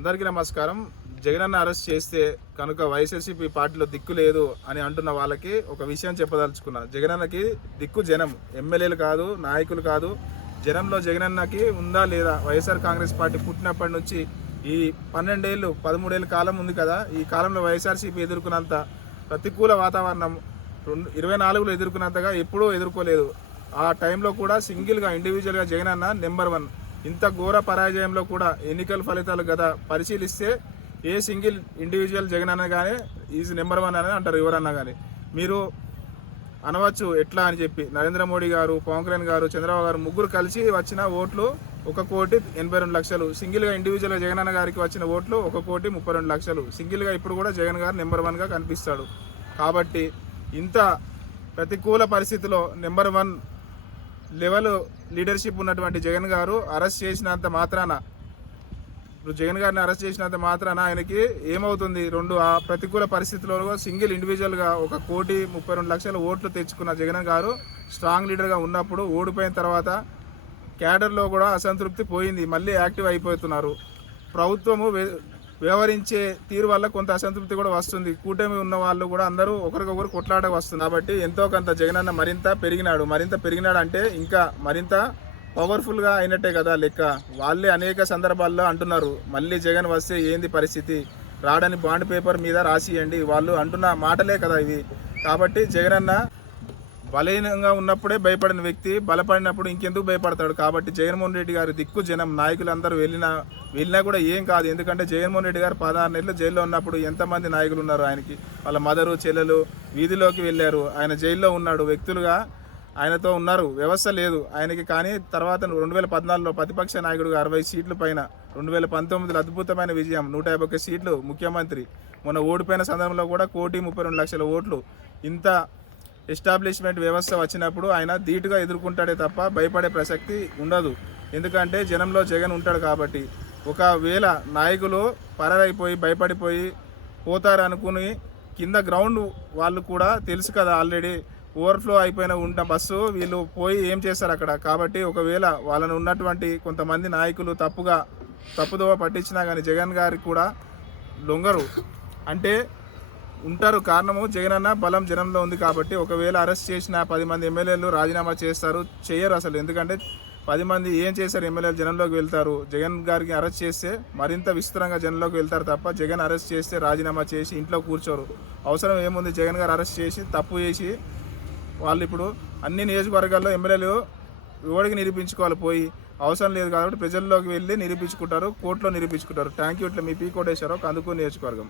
అందరికీ నమస్కారం. జగనన్న అరెస్ట్ చేస్తే కనుక వైఎస్ఆర్సీపీ పార్టీలో దిక్కు లేదు అని అంటున్న వాళ్ళకి ఒక విషయం చెప్పదలుచుకున్నా. జగనన్నకి దిక్కు జనం, ఎమ్మెల్యేలు కాదు, నాయకులు కాదు. జనంలో జగనన్నకి ఉందా లేదా? వైఎస్ఆర్ కాంగ్రెస్ పార్టీ పుట్టినప్పటి నుంచి ఈ 12 ఏళ్ళు 13 ఏళ్ళ కాలం ఉంది కదా, ఈ కాలంలో వైఎస్ఆర్సీపీ ఎదుర్కొన్నంత ప్రతికూల వాతావరణం 24లో ఎదుర్కొన్నంతగా ఎప్పుడూ ఎదుర్కోలేదు. ఆ టైంలో కూడా సింగిల్గా ఇండివిజువల్గా జగనన్న నెంబర్ 1. ఇంత ఘోర పరాజయంలో కూడా ఎన్నికల ఫలితాలు గత పరిశీలిస్తే ఏ సింగిల్ ఇండివిజువల్ జగనన్న కానీ ఈజ్ నెంబర్ 1 అని అంటారు ఎవరన్నా కానీ. మీరు అనవచ్చు ఎట్లా అని చెప్పి, నరేంద్ర మోడీ గారు, పవన్ కళ్యాణ్ గారు, చంద్రబాబు గారు ముగ్గురు కలిసి వచ్చిన ఓట్లు 1,82,00,000. సింగిల్గా ఇండివిజువల్గా జగనన్న గారికి వచ్చిన ఓట్లు 1,32,00,000. సింగిల్గా ఇప్పుడు కూడా జగన్ గారు నెంబర్ 1గా కనిపిస్తాడు. కాబట్టి ఇంత ప్రతికూల పరిస్థితిలో నెంబర్ 1 లెవెల్ లీడర్షిప్ ఉన్నటువంటి జగన్ గారు అరెస్ట్ చేసినంత మాత్రాన, జగన్ గారిని అరెస్ట్ చేసినంత మాత్రాన ఆయనకి ఏమవుతుంది? ఆ ప్రతికూల పరిస్థితుల్లో సింగిల్ ఇండివిజువల్గా 1,32,00,000 ఓట్లు తెచ్చుకున్న జగన్ గారు స్ట్రాంగ్ లీడర్గా ఉన్నప్పుడు ఓడిపోయిన తర్వాత క్యాడర్లో కూడా అసంతృప్తి పోయింది. మళ్ళీ యాక్టివ్ అయిపోతున్నారు. ప్రభుత్వము వ్యవహరించే తీరు వల్ల కొంత అసంతృప్తి కూడా వస్తుంది. కూటమి ఉన్న వాళ్ళు కూడా అందరూ ఒకరికొకరు కొట్లాట వస్తుంది. కాబట్టి ఎంతో కొంత జగనన్న మరింత పెరిగినాడు అంటే ఇంకా మరింత పవర్ఫుల్గా అయినట్టే కదా లెక్క. వాళ్ళే అనేక సందర్భాల్లో అంటున్నారు, మళ్ళీ జగన్ వస్తే ఏంది పరిస్థితి, రాడని బాండ్ పేపర్ మీద రాసియండి, వాళ్ళు అంటున్న మాటలే కదా ఇవి. కాబట్టి జగనన్న బలహీనంగా ఉన్నప్పుడే భయపడిన వ్యక్తి బలపడినప్పుడు ఇంకెందుకు భయపడతాడు? కాబట్టి జగన్మోహన్ రెడ్డి గారి దిక్కు జనం. నాయకులందరూ వెళ్ళినా కూడా ఏం కాదు. ఎందుకంటే జగన్మోహన్ రెడ్డి గారు 16 నెలలు జైల్లో ఉన్నప్పుడు ఎంతమంది నాయకులు ఉన్నారు ఆయనకి, వాళ్ళ మదరు చెల్లెలు వీధిలోకి వెళ్ళారు. ఆయన జైల్లో ఉన్నాడు, వ్యక్తులుగా ఆయనతో ఉన్నారు, వ్యవస్థ లేదు ఆయనకి. కానీ తర్వాత 2014లో ప్రతిపక్ష నాయకుడుగా 60 సీట్ల పైన, 2019లో అద్భుతమైన విజయం, 151 సీట్లు, ముఖ్యమంత్రి. మొన్న ఓడిపోయిన సందర్భంలో కూడా 1,32,00,000 ఓట్లు. ఇంత ఎస్టాబ్లిష్మెంట్ వ్యవస్థ వచ్చినప్పుడు ఆయన ధీటుగా ఎదుర్కొంటాడే తప్ప భయపడే ప్రసక్తి ఉండదు. ఎందుకంటే జనంలో జగన్ ఉంటాడు కాబట్టి. ఒకవేళ నాయకులు పరారైపోయి భయపడిపోయి పోతారు అనుకుని కింద గ్రౌండ్ వాళ్ళు కూడా తెలుసు కదా, ఆల్రెడీ ఓవర్ఫ్లో అయిపోయిన ఉన్న బస్సు వీళ్ళు పోయి ఏం చేస్తారు అక్కడ. కాబట్టి ఒకవేళ వాళ్ళని ఉన్నటువంటి కొంతమంది నాయకులు తప్పుదోవ పట్టించినా కానీ జగన్ గారికి కూడా లొంగరు అంటే ఉంటారు. కారణము జగనన్న బలం జనంలో ఉంది కాబట్టి. ఒకవేళ అరెస్ట్ చేసిన 10 మంది ఎమ్మెల్యేలు రాజీనామా చేస్తారు, చేయరు అసలు. ఎందుకంటే 10 మంది ఏం చేశారు? ఎమ్మెల్యేలు జనంలోకి వెళ్తారు. జగన్ గారికి అరెస్ట్ చేస్తే మరింత విస్తృతంగా జనంలోకి వెళ్తారు తప్ప జగన్ అరెస్ట్ చేస్తే రాజీనామా చేసి ఇంట్లో కూర్చోరు. అవసరం ఏముంది? జగన్ గారు అరెస్ట్ చేసి తప్పు చేసి వాళ్ళు ఇప్పుడు అన్ని నియోజకవర్గాల్లో ఎమ్మెల్యేలు ఓడికి నిరూపించుకోవాలి పోయి. అవసరం లేదు కాబట్టి ప్రజల్లోకి వెళ్ళి నిరూపించుకుంటారు, కోర్టులో నిరూపించుకుంటారు. Thank you. ఇట్లా మీ పీ కోటేశ్వరరావు, కందుకూరు నియోజకవర్గం.